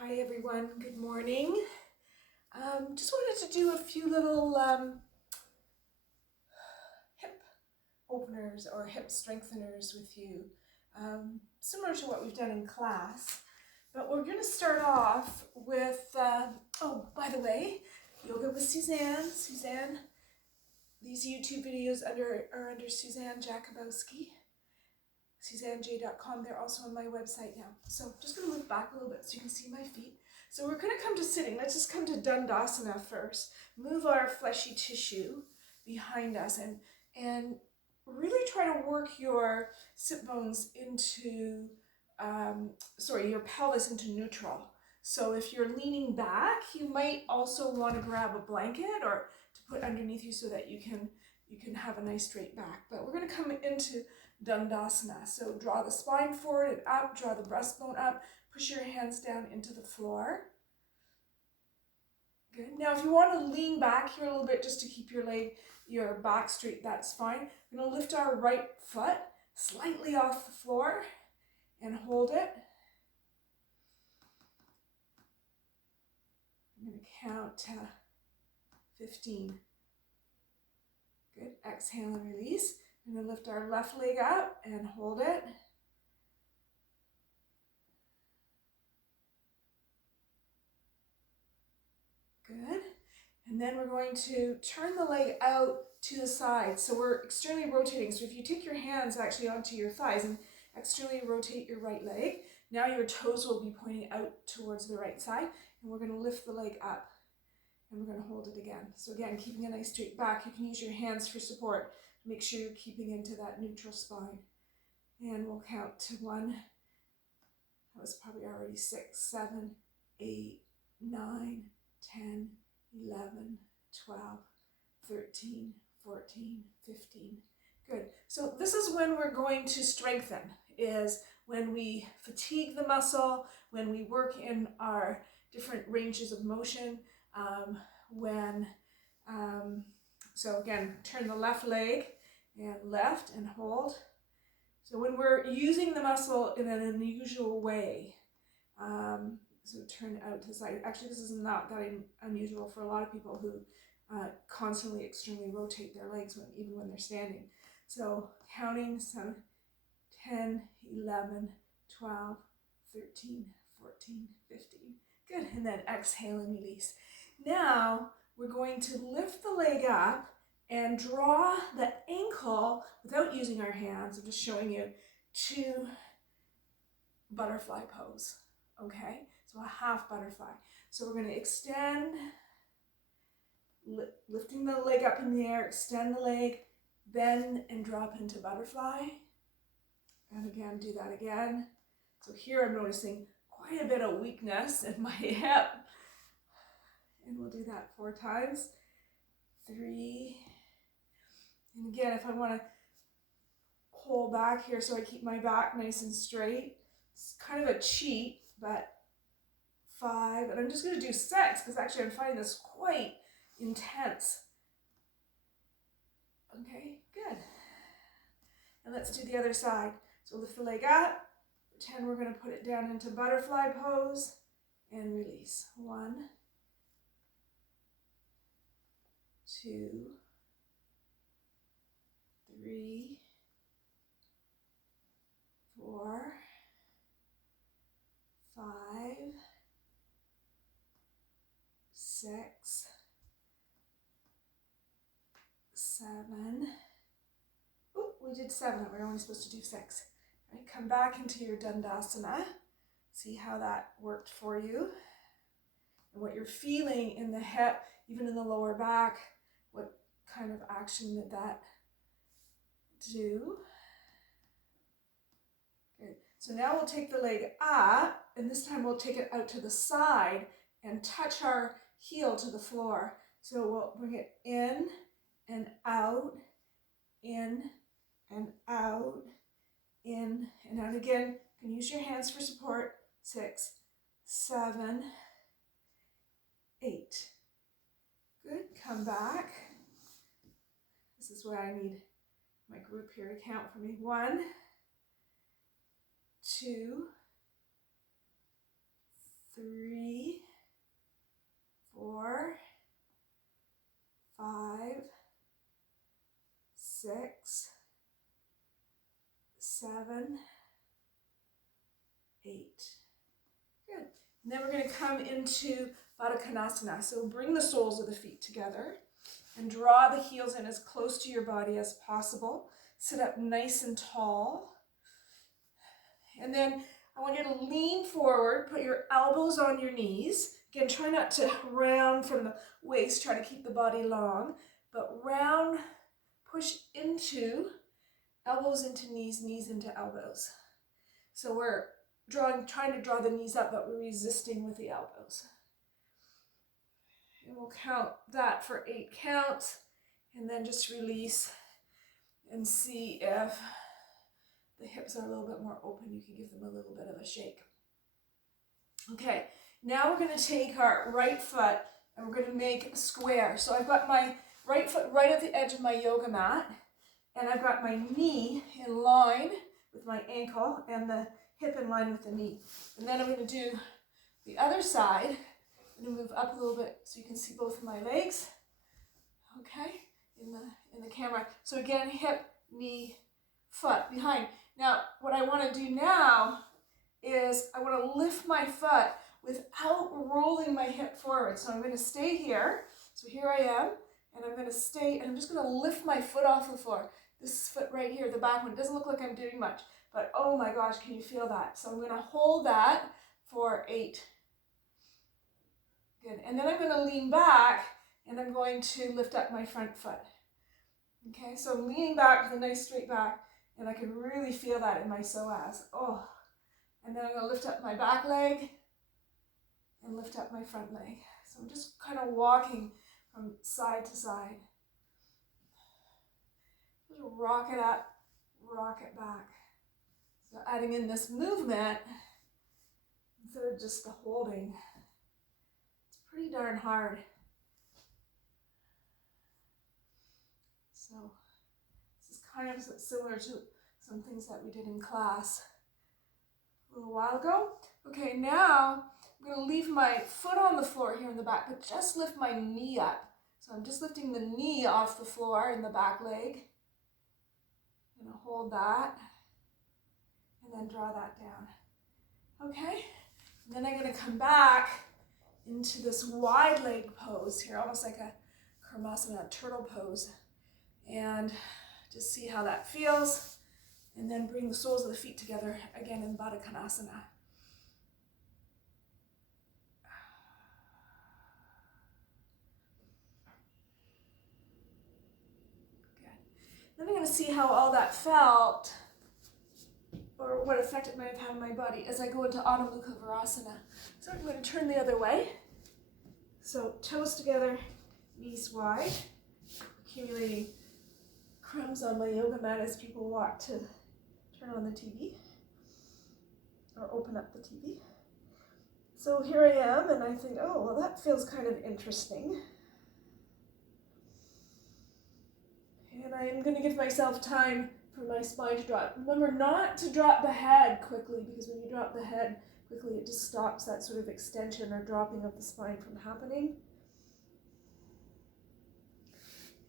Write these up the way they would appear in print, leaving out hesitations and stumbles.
Hi everyone, good morning. Just wanted to do a few little hip openers or hip strengtheners with you, similar to what we've done in class. But we're going to start off with, oh, by the way, Yoga with Suzanne. Suzanne, these YouTube videos are under Suzanne Jakubowski, SuzanneJ.com. They're also on my website now. So just going to move back a little bit so you can see my feet. So we're going to come to sitting. Let's just come to Dandasana first. Move our fleshy tissue behind us and really try to work your sit bones into, your pelvis into neutral. So if you're leaning back, you might also want to grab a blanket or to put underneath you so that you can have a nice straight back. But we're going to come into Dandasana. So draw the spine forward and up, draw the breastbone up, push your hands down into the floor. Good. Now if you want to lean back here a little bit just to keep your back straight, that's fine. We're going to lift our right foot slightly off the floor and hold it. I'm going to count to 15. Good. Exhale and release. I'm going to lift our left leg up and hold it. Good. And then we're going to turn the leg out to the side. So we're externally rotating. So if you take your hands actually onto your thighs and externally rotate your right leg, now your toes will be pointing out towards the right side. And we're going to lift the leg up and we're going to hold it again. So again, keeping a nice straight back. You can use your hands for support. Make sure you're keeping into that neutral spine. And we'll count to 1. That was probably already 6, 7, 8, 9, 10, 11, 12, 13, 14, 15. Good. So this is when we're going to strengthen, is when we fatigue the muscle, when we work in our different ranges of motion, so again, turn the left leg and left and hold. So when we're using the muscle in an unusual way, so turn out to the side. Actually, this is not that unusual for a lot of people who constantly externally rotate their legs even when they're standing. So counting some 10, 11, 12, 13, 14, 15. Good. And then exhale and release. Now we're going to lift the leg up and draw the ankle without using our hands. I'm just showing you to butterfly pose. Okay, so a half butterfly. So we're going to extend, lifting the leg up in the air, extend the leg, bend and drop into butterfly. And again, do that again. So here I'm noticing quite a bit of weakness in my hip. And we'll do that 4 times. 3. And again, if I want to hold back here so I keep my back nice and straight, it's kind of a cheat, but 5. And I'm just going to do 6 because actually I'm finding this quite intense. Okay, good. And let's do the other side. So lift the leg up, pretend we're going to put it down into butterfly pose, and release. 1, 2, 3, 4, 5, 6, 7. Oh, we did 7. We're only supposed to do 6. All right, come back into your Dandasana. See how that worked for you. And what you're feeling in the hip, even in the lower back. What kind of action did that do? Good. So now we'll take the leg up, and this time we'll take it out to the side and touch our heel to the floor. So we'll bring it in and out, in and out, in and out. Again, you can use your hands for support. 6, 7, 8. Good. Come back. This is where I need my group here to count for me. 1, 2, 3, 3, 4, 5, 6, 7, 8. Good. And then we're going to come into Baddha Konasana. So bring the soles of the feet together and draw the heels in as close to your body as possible. Sit up nice and tall. And then I want you to lean forward, put your elbows on your knees. Again, try not to round from the waist, try to keep the body long, but round, push into, elbows into knees, knees into elbows. So we're trying to draw the knees up, but we're resisting with the elbows. And we'll count that for 8 counts, and then just release and see if the hips are a little bit more open. You can give them a little bit of a shake. Okay, now we're going to take our right foot and we're going to make a square. So I've got my right foot right at the edge of my yoga mat, and I've got my knee in line with my ankle and the hip in line with the knee. And then I'm going to do the other side. I'm going to move up a little bit so you can see both of my legs. Okay, in the camera. So again, hip, knee, foot behind. Now, what I want to do now is I want to lift my foot without rolling my hip forward. So I'm going to stay here. So here I am, and I'm going to stay, and I'm just going to lift my foot off the floor. This foot right here, the back one, doesn't look like I'm doing much, but oh my gosh, can you feel that? So I'm going to hold that for 8. Good. And then I'm going to lean back, and I'm going to lift up my front foot. Okay, so I'm leaning back with a nice straight back, and I can really feel that in my psoas. Oh. And then I'm going to lift up my back leg and lift up my front leg. So I'm just kind of walking from side to side. Just rock it up, rock it back. So adding in this movement instead of just the holding. It's pretty darn hard. So this is kind of similar to some things that we did in class a little while ago. Okay, now I'm going to leave my foot on the floor here in the back, but just lift my knee up. So I'm just lifting the knee off the floor in the back leg. I'm going to hold that and then draw that down. Okay, and then I'm going to come back into this wide leg pose here, almost like a Karmasana, turtle pose, and just see how that feels. And then bring the soles of the feet together again in Baddha Konasana. Good. Then I'm going to see how all that felt, or what effect it might have had on my body as I go into Adho Mukha Virasana. So I'm going to turn the other way. So toes together, knees wide, accumulating crumbs on my yoga mat as people walk to turn on the TV or open up the TV. So here I am, and I think, oh, well, that feels kind of interesting. And I'm going to give myself time for my spine to drop. Remember not to drop the head quickly, because when you drop the head quickly, it just stops that sort of extension or dropping of the spine from happening.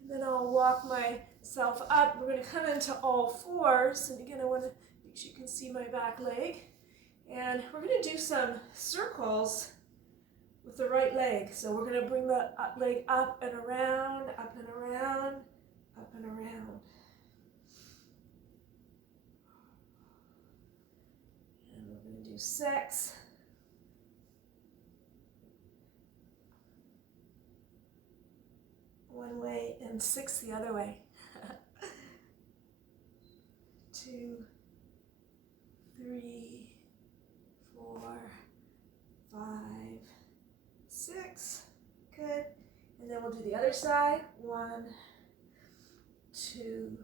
And then I'll walk myself up. We're going to come into all fours. And again, I want to make sure you can see my back leg. And we're going to do some circles with the right leg. So we're going to bring the leg up and around, up and around, up and around. And we're going to do 6. One way and 6 the other way. 2, 3, 4, 5, 6. Good. And then we'll do the other side. 1, 2,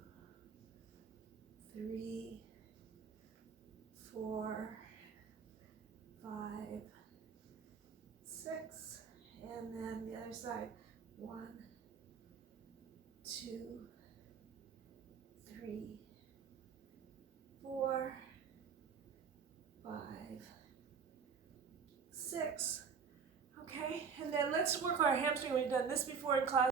3, 4, 5, 6. And then the other side. 1, 2, 3, 4, 5, 6. 6. Okay, and then let's work on our hamstring. We've done this before in class.